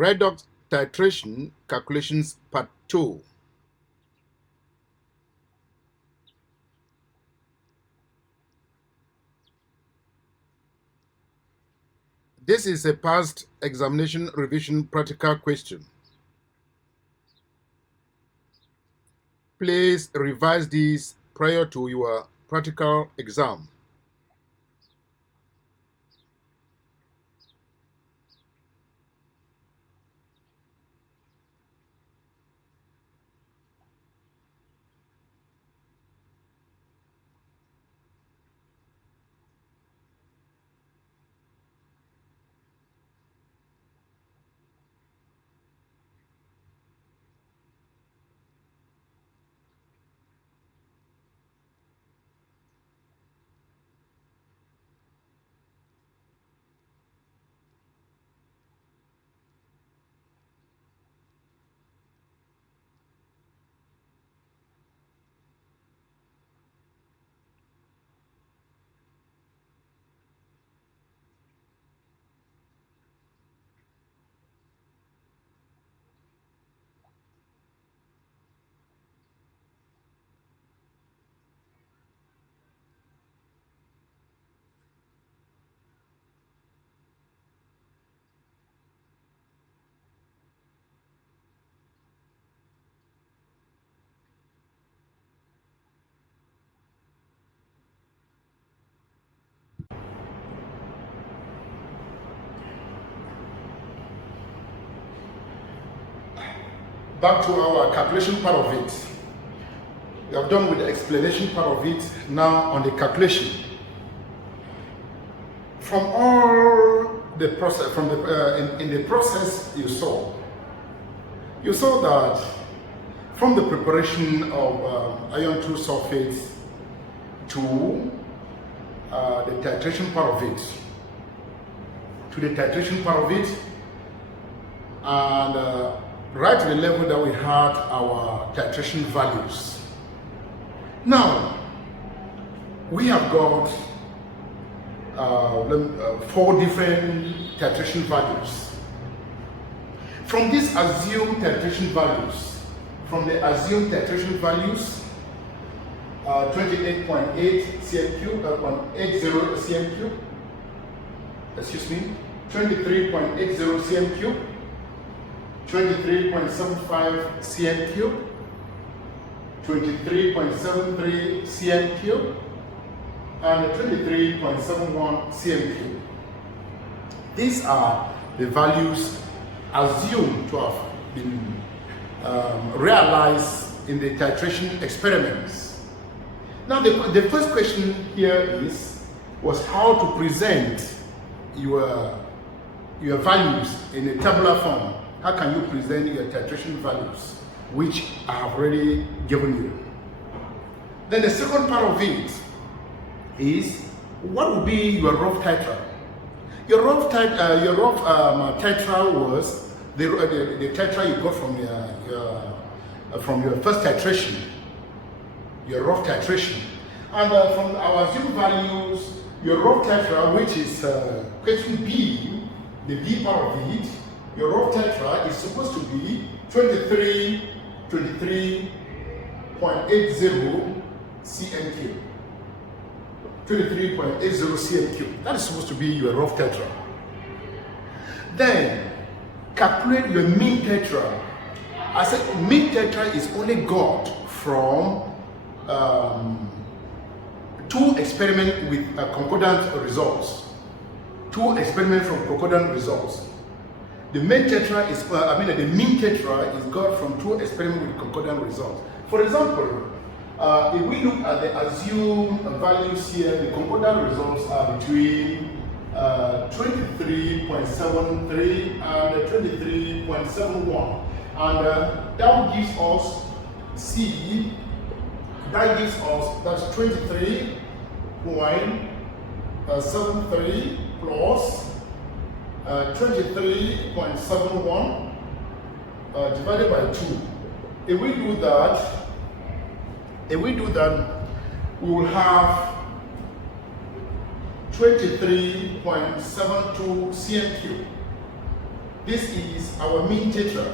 Redox titration calculations part 2. This is a past examination revision practical question. Please revise these prior to your practical exam. Back to our calculation part of it. We have done with the explanation part of it. Now on the calculation. From all the process, in the process you saw that from the preparation of iron 2 sulfate to the titration part of it, and right to the level that we had our titration values. Now, we have got 4 different titration values. From these assumed titration values, 28.8 cm3, 80 cm3, 23.80 cm3, 23.75 cm3, 23.73 cm3, and 23.71 cm3. These are the values assumed to have been realized in the titration experiments. Now the first question here was how to present your values in a tabular form. How can you present your titration values, which I have already given you? Then the second part of it is, what would be your rough titra? Your rough titra was the titra you got from your first titration, your rough titration. And from our assumed values, your rough titra, which is question B, the B part of it, your rough titra is supposed to be 23.80 cm3. 23.80 cm3. That is supposed to be your rough tetra. Then calculate your mean tetra. I said mean tetra is only got from 2 experiments with concordant results. 2 experiments from concordant results. The main tetra is, the mean tetra is got from 2 experiments with concordant results. For example, if we look at the assumed values here, the concordant results are between 23.73 and 23.71, and that gives us C. That gives us that's 23.73 plus 23.71 divided by 2. If we do that, we will have 23.72 cm3. this is our mean tetra.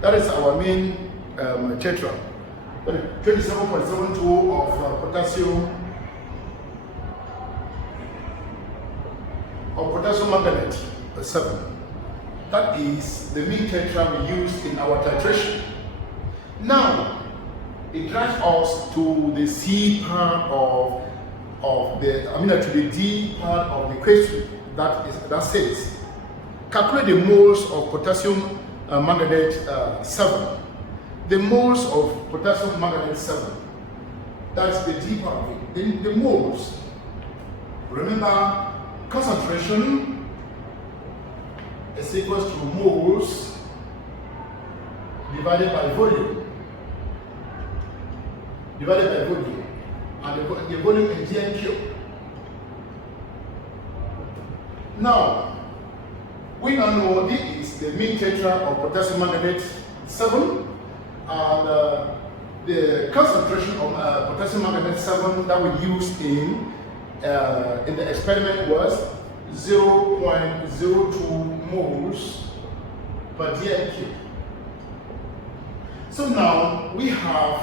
That is our mean tetra. 27.72 of potassium manganate 7. That is the mean tetra we used in our titration. Now, it drives us to the C part of the, to the D part of the question that says, calculate the moles of potassium manganate 7. The moles of potassium manganate 7. That's the D part of it. Then the moles. Remember, concentration is equals to moles divided by volume. And the volume in GMQ. Now, we now know this is the mean tetra of potassium manganate 7, and the concentration of potassium manganate 7 that we used in the experiment was 0.02 moles per GMQ. So now we have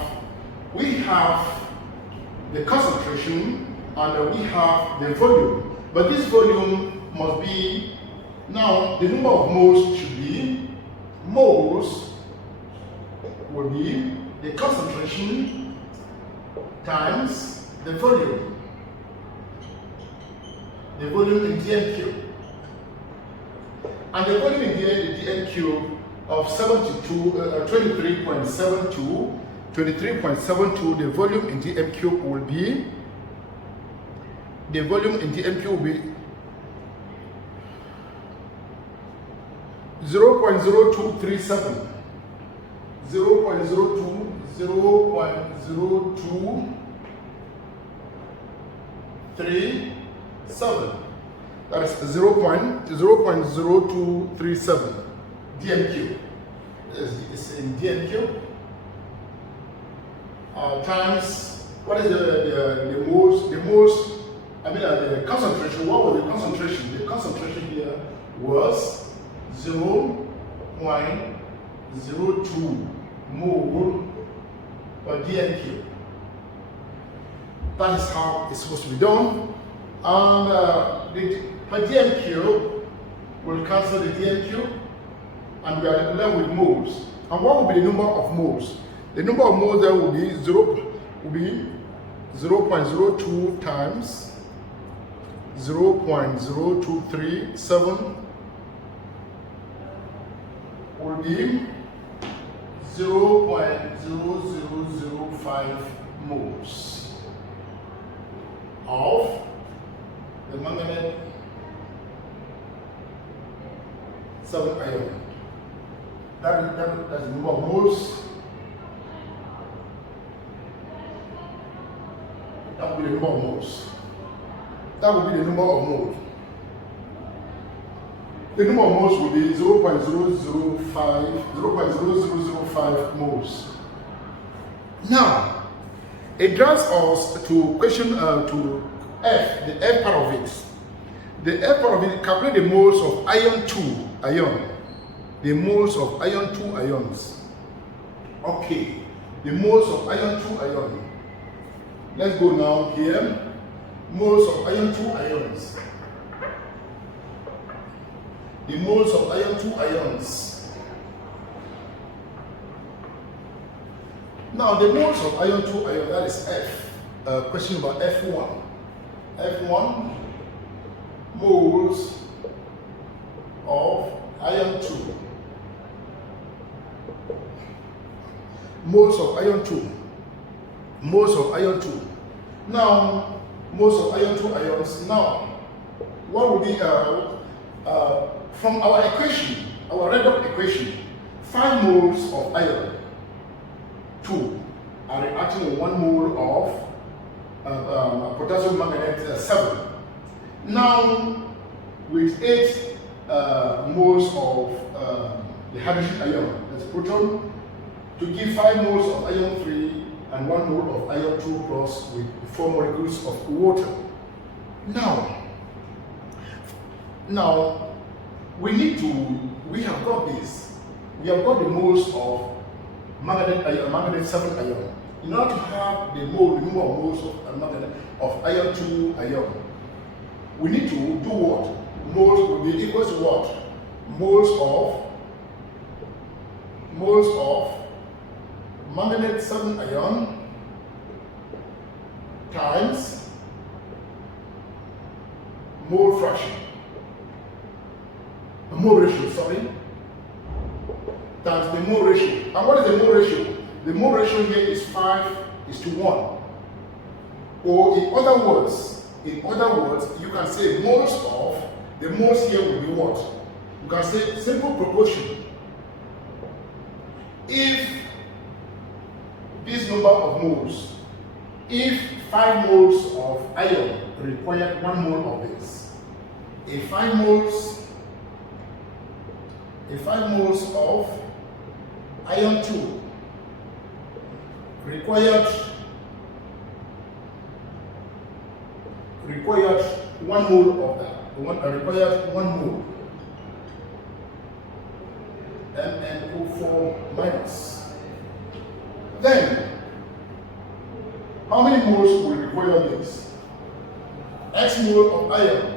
the concentration and we have the volume, but this volume must be, now the number of moles should be, moles will be the concentration times the volume in DNQ. And the volume in the DNQ of 23.72, the volume in DMQ will be, 0.0237. 0.0237. That is 0.0237 DMQ. It's in DMQ. Times, what is the moles? The concentration. What was the concentration? The concentration here was 0.02 mole per DNQ. That is how it's supposed to be done. And per DNQ, we'll cancel the DNQ, and we are left with moles. And what will be the number of moles? The number of moles there will be 0.02 times 0.0237 will be 0.0005 moles of the manganate 7 ion. That's the number of moles. That will be the number of moles. That will be the number of moles. The number of moles will be 0.0005 moles. Now, it drives us to question to F, the F part of it. The F part of it, calculate the moles of ion 2 ion. The moles of ion 2 ions. Okay, the moles of ion 2 ion. Let's go now here. Moles of ion 2 ions. The moles of ion 2 ions. Now the moles of ion 2 ion, that is F. Question about F1. F1, moles of ion 2. Moles of ion 2. Moles of ion 2. Now, moles of ion 2 ions. Now, what would be from our equation, our redox equation, 5 moles of ion 2 are reacting with 1 mole of potassium manganate 7. Now, with 8 moles of the hydrogen ion, that's proton, to give 5 moles of ion 3 and 1 mole of ion 2 plus with 4 molecules of water. Now, we need to we have got this. We have got the moles of manganate 7 ion. In order to have the number of moles of iron 2 ion, we need to do what? Moles will be equal to what? Moles of manganate 7 ion times mole fraction. The mole ratio, sorry. Times the mole ratio. And what is the mole ratio? The mole ratio here is 5:1. Or in other words, you can say moles of, the moles here will be what? You can say simple proportion. If this number of moles, if 5 moles of iron require 1 mole of this, if 5 moles of iron 2 required 1 mole of that, required 1 mole, MnO4 minus. Then, how many moles will require this? X mole of iron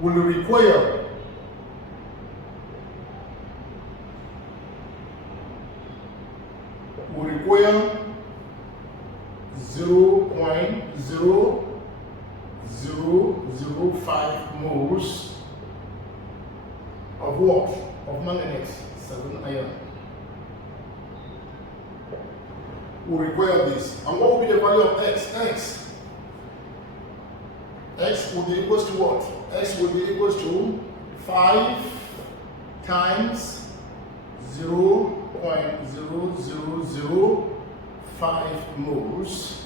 will require 0.0005 moles of what? Of manganate 7 ion. Will require this. And what will be the value of X? X will be equal to what? X will be equal to 5 times 0.0005 moles,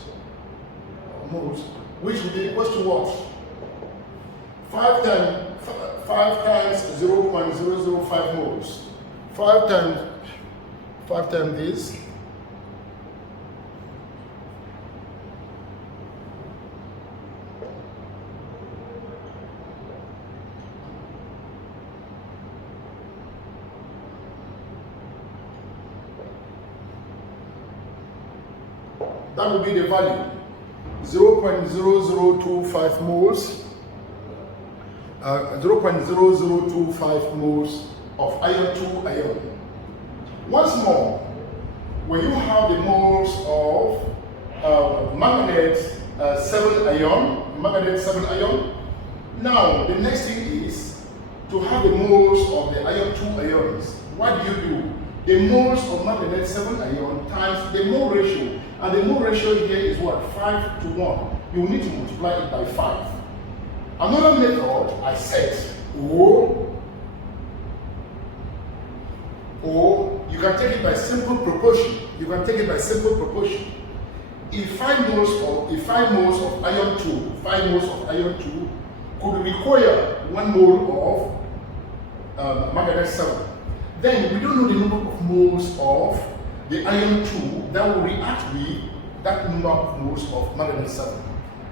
which will be equal to what? 5 times 0.005 moles. 5 times this. That will be the value, 0.0025 moles, 0.0025 moles of iron 2 ion. Once more, when you have the moles of manganate 7 ion, now the next thing is to have the moles of the iron 2 ions. What do? The moles of manganate 7 ion times the mole ratio. And the mole ratio here is what? 5:1. You need to multiply it by 5. Another method I said, or you can take it by simple proportion. If 5 moles of iron 2, could require 1 mole of manganate 7, then we don't know the number of moles of the iron 2 that will react with that number of moles of manganate 7.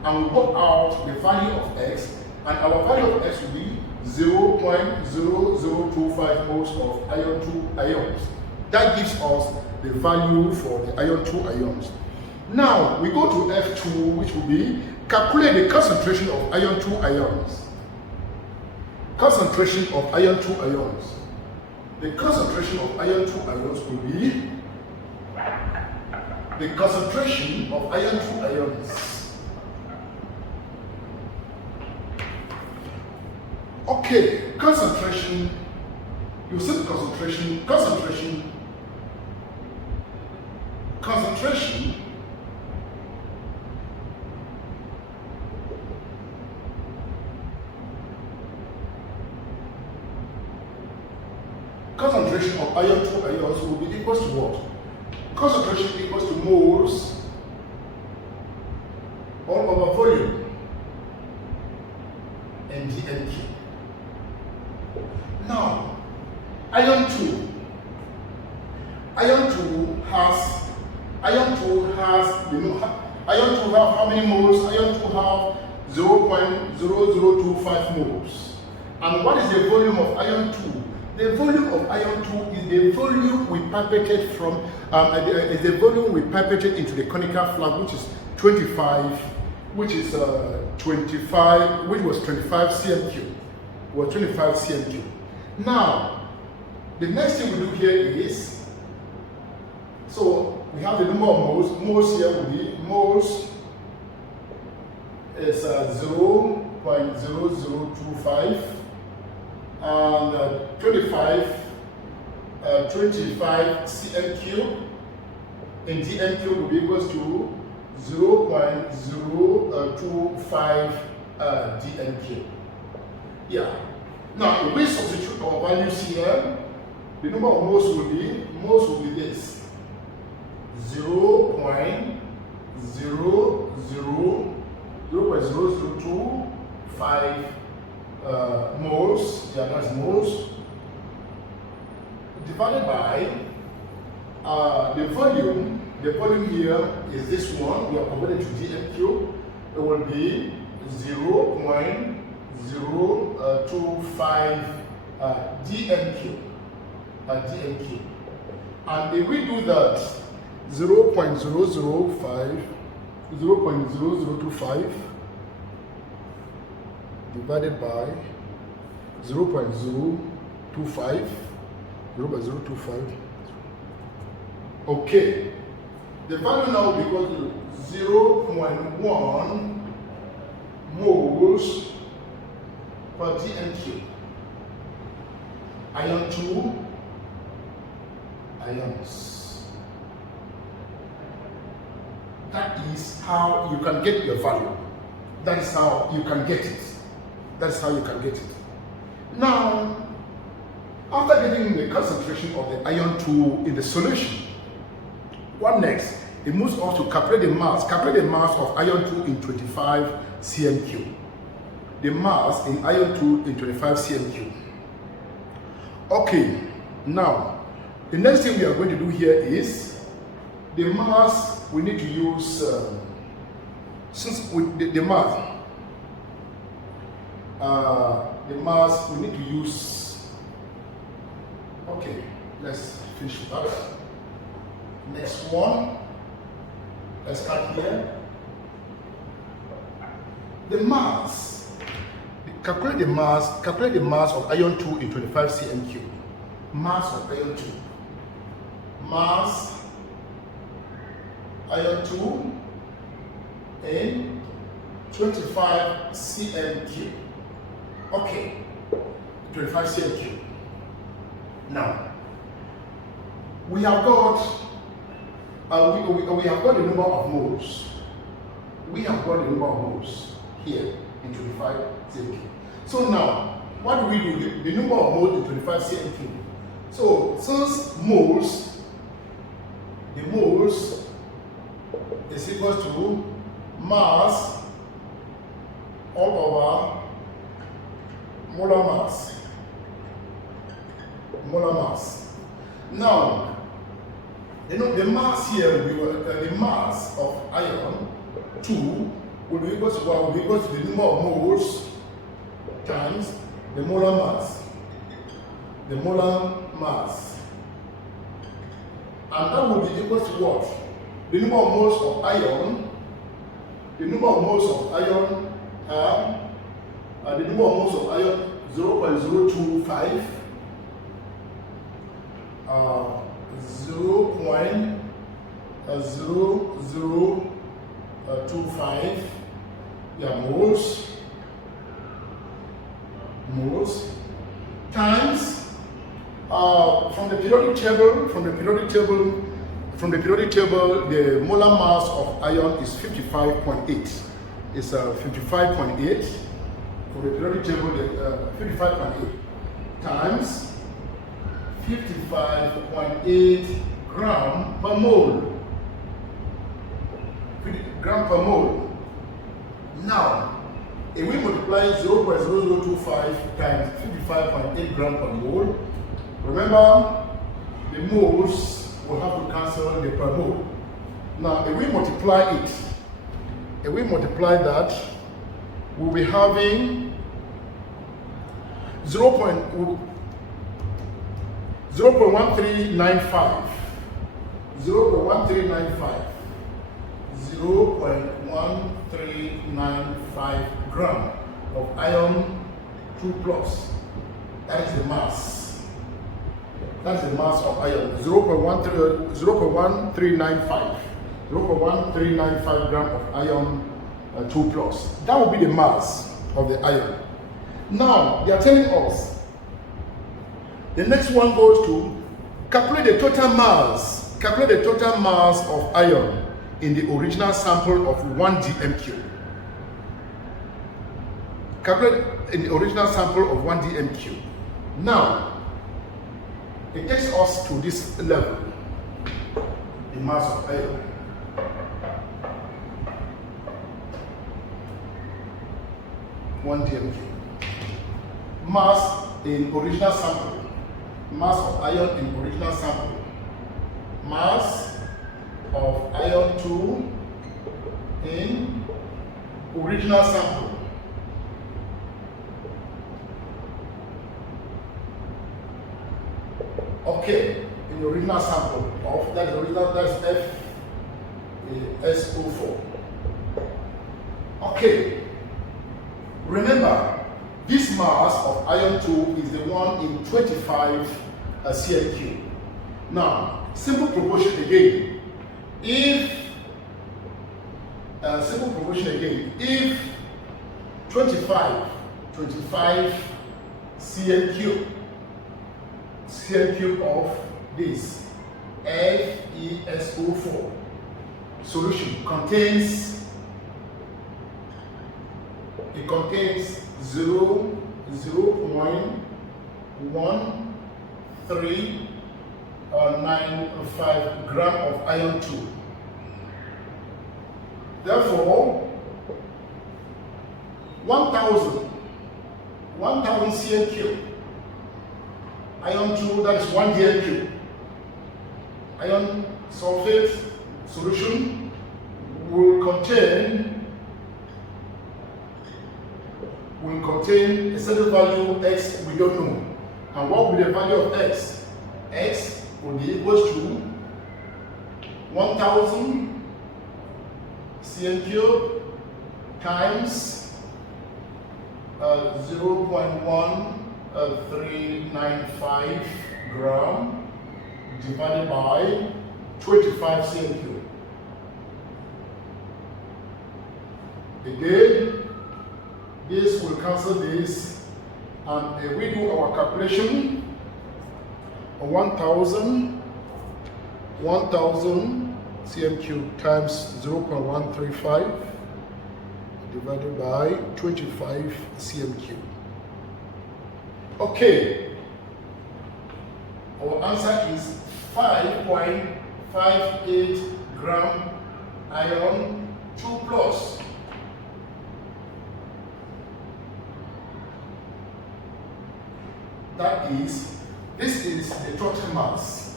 And we work out the value of X, and our value of X will be 0.0025 moles of iron 2 ions. That gives us the value for the iron 2 ions. Now we go to F2, which will be calculate the concentration of iron 2 ions. Concentration of iron 2 ions. The concentration of iron 2 ions will be the concentration of iron 2 ions. Okay, concentration. You said concentration. Concentration of iron 2 ions will be equal to what? Concentration equals to moles all over volume NdNq. Now, iron 2 has how many moles? Iron 2 have 0.0025 moles. And what is the volume of iron 2? The volume of iron 2 is the volume we pipetted from, is the volume we pipetted into the conical flask, which is 25, which was 25 cm3. Was 25 cm3. Now, the next thing we do here is, so we have the number of moles. Moles here will be moles is 0.0025 and 25 cm3 in dm3 will be equals to 0.025 dm3. Yeah. Now, if we substitute our values here, the number of moles will be this 0.00225 moles, yeah, that's moles, divided by the volume. The volume here is this one. We are converting to dm3. It will be 0.025 dm3. And if we do that, 0.025 divided by 0.025, okay, the value now will be equal to 0.1 moles per dm3. Iron 2 ions. That is how you can get your value. That is how you can get it. That is how you can get it. Now, after getting the concentration of the iron 2 in the solution, what next? It moves on to calculate the mass. Calculate the mass of iron 2 in 25 cm3. The mass in iron 2 in 25 cm3. Okay, now, the next thing we are going to do here is the mass we need to use, since the mass we need to use, okay, let's finish with that. Next one, let's start here. The mass, calculate the mass of iron 2 in 25 cm3. Mass of iron 2. Mass iron 2 in 25 cm3. Okay, 25 cm3. Now, we have got we have got the number of moles. We have got the number of moles here in 25 cm3. So now, what do we do? The number of moles in 25 cm3. So since moles, the moles is equal to mass all over molar mass. Molar mass. Now, you know the mass here will be the mass of iron 2 will be equal to what? Will be equal to the number of moles times the molar mass. The molar mass. And that will be equal to what? The number of moles of iron. The number of moles of iron the number of moles of iron 0.025 0.0025 moles times from the periodic table the molar mass of iron is 55.8. It's 55.8 from the periodic table. 55.8 times 55.8 gram per mole. Gram per mole. Now, if we multiply 0.0025 times 55.8 gram per mole, remember the moles will have to cancel the per mole. Now, if we multiply that we'll be having 0.1395. 0.1395 gram of iron 2 plus. That is the mass. That's the mass of iron. 0.1395 gram of iron 2 plus. That will be the mass of the iron. Now they are telling us the next one goes to calculate the total mass. Calculate the total mass of iron in the original sample of 1 dm3. Calculate in the original sample of 1 dm3. Now, it takes us to this level, the mass of iron. One dm3. Mass in original sample. Mass of iron in original sample. Mass of iron 2 in original sample. Okay, in the original sample of that original, that's FeSO4. Okay, remember this mass of iron 2 is the one in 25 cm3. Now, simple proportion again. If 25 cm3 of this FeSO4 solution contains 0.1395 gram of iron 2. Therefore, 1000 cm3 iron 2, that is 1 dm3 iron sulfate solution will contain a certain value x we don't know. And what will be the value of x? X will be equal to 1000 cm3 times 0.1395 gram divided by 25 cm3. Again, this will cancel this, and we do our calculation of 1000 cm3 times 0.135 divided by 25 cm3. Okay, our answer is 5.58 gram iron 2 plus. This is the total mass.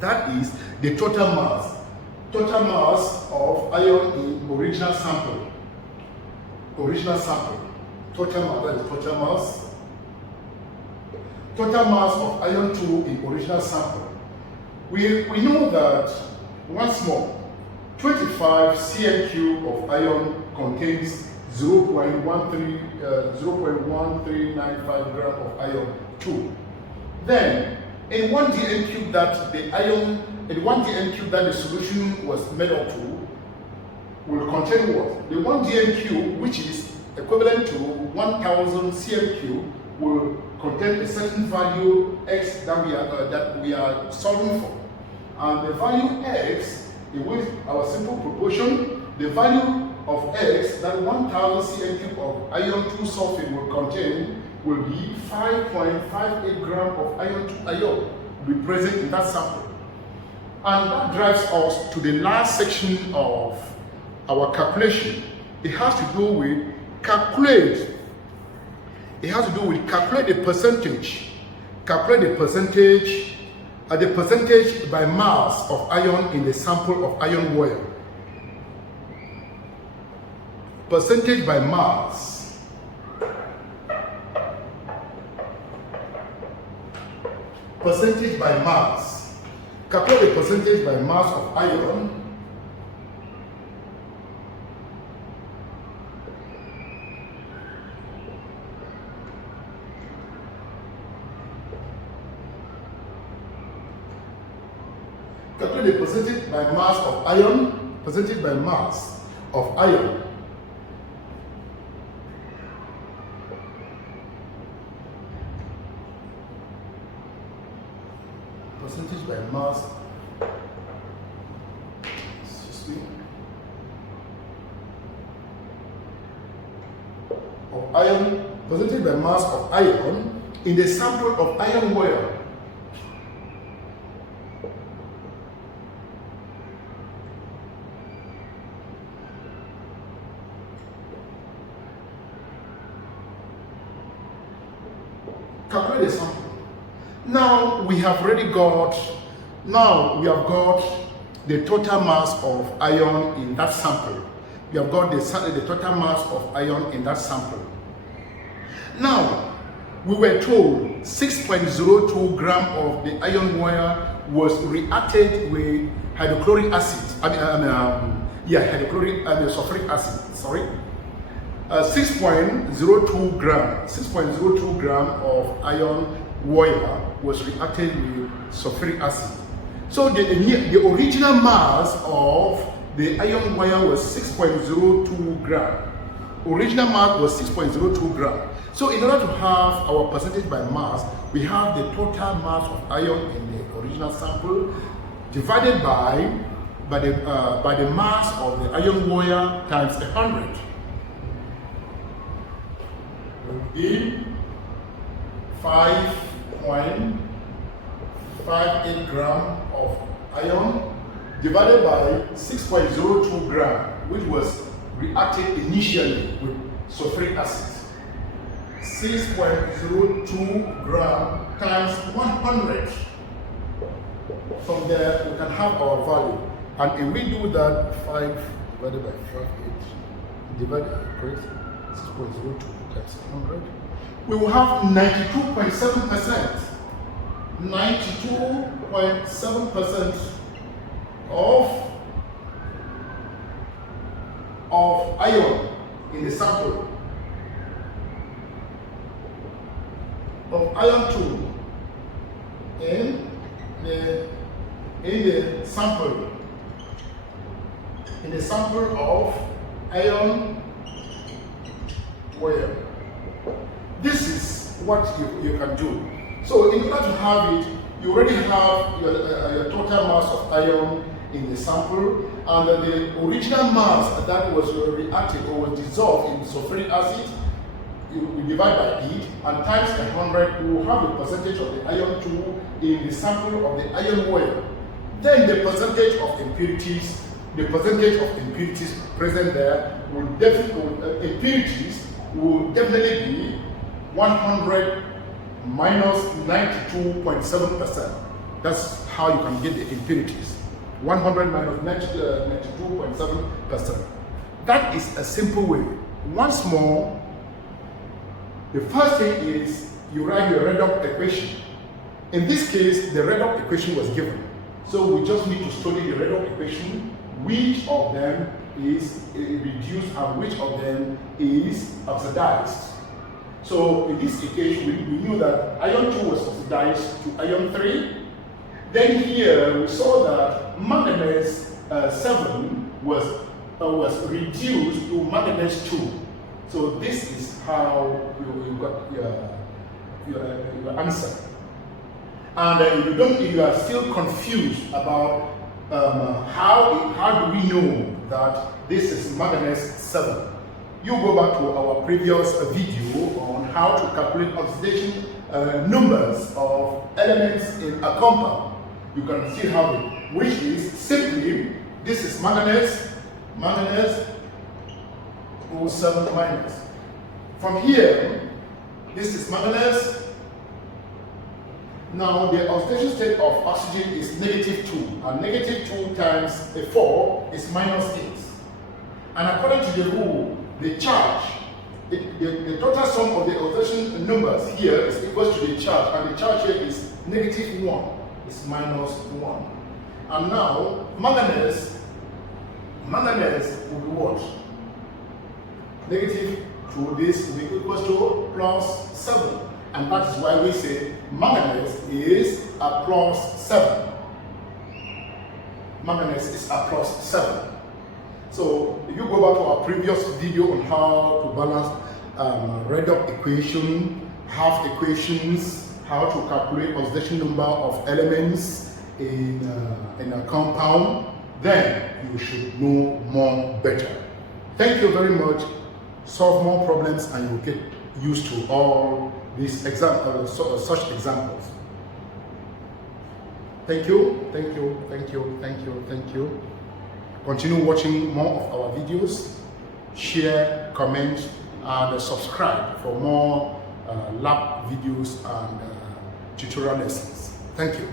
That is the total mass. Total mass of iron in original sample. Original sample. Total mass, that is total mass. Total mass of iron 2 in original sample. We know that, once more, 25 cm3 of iron contains 0.1395 gram of iron 2. Then, in 1 dm3 that the solution was made up to, will contain what? The 1 dm3, which is equivalent to 1000 cm3, will contain a certain value x that we are solving for. And the value x, with our simple proportion, the value of x that 1000 cm3 of iron 2 sulfate will contain will be 5.58 gram of iron 2 iron will be present in that sample. And that drives us to the last section of our calculation. It has to do with calculate the percentage. Calculate the percentage by mass of iron in the sample of iron wire. percentage by mass. Percentage by mass. Calculate the percentage by mass of iron calculate the percentage by mass of iron, percentage by mass of iron. Percentage by mass, excuse me, of iron, percentage by mass of iron in the sample of iron wire. Calculate the sample. Now we have got the total mass of iron in that sample. We have got the total mass of iron in that sample. Now we were told 6.02 gram of the iron wire was reacted with hydrochloric acid. Sulfuric acid. Sorry. 6.02 gram of iron wire was reacted with sulfuric acid. So the original mass of the iron wire was 6.02 gram. Original mass was 6.02 gram. So in order to have our percentage by mass, we have the total mass of iron in the original sample divided by the mass of the iron wire times 100. In 5.58 gram of iron divided by 6.02 gram, which was reacted initially with sulfuric acid. 6.02 gram times 100. From there, we can have our value. And if we do that, 5 divided by 5.8 divided by 6.02 times 100, we will have 92.7%. 92.7% of iron in the sample. Of iron 2 in the sample of iron wire. This is what you can do. So in order to have it, you already have your total mass of iron in the sample, and the original mass that was reacted or was dissolved in sulfuric acid, you divide by it, and times 100, you will have the percentage of the iron 2 in the sample of the iron wire. Then the percentage of impurities present there will definitely be 100 minus 92.7%. That's how you can get the impurities. 100 minus 92.7%. That is a simple way. Once more, the first thing is you write your redox equation. In this case, the redox equation was given. So we just need to study the redox equation, which of them is reduced and which of them is oxidized. So in this equation, we knew that iron 2 was oxidized to iron 3. Then here we saw that manganese 7 was reduced to manganese 2. So this is how you got your answer. And if you are still confused about how do we know that this is manganese 7, you go back to our previous video on how to calculate oxidation numbers of elements in a compound. You can see how, which is simply, this is manganese O7 minus. From here, this is manganese. Now the oxidation state of oxygen is -2, and -2 times a 4 is -8. And according to the rule the charge, the total sum of the oscillation numbers here is equal to the charge, and the charge here is -1, is -1. And now manganese will be what? Negative to this will be equal to +7, and that is why we say manganese is a +7. Manganese is a +7. So if you go back to our previous video on how to balance redox equation, half equations, how to calculate oxidation number of elements in a compound, then you should know more better. Thank you very much. Solve more problems and you'll get used to all these such examples. Thank you, thank you, thank you, thank you, thank you. Continue watching more of our videos, share, comment, and subscribe for more lab videos and tutorial lessons. Thank you.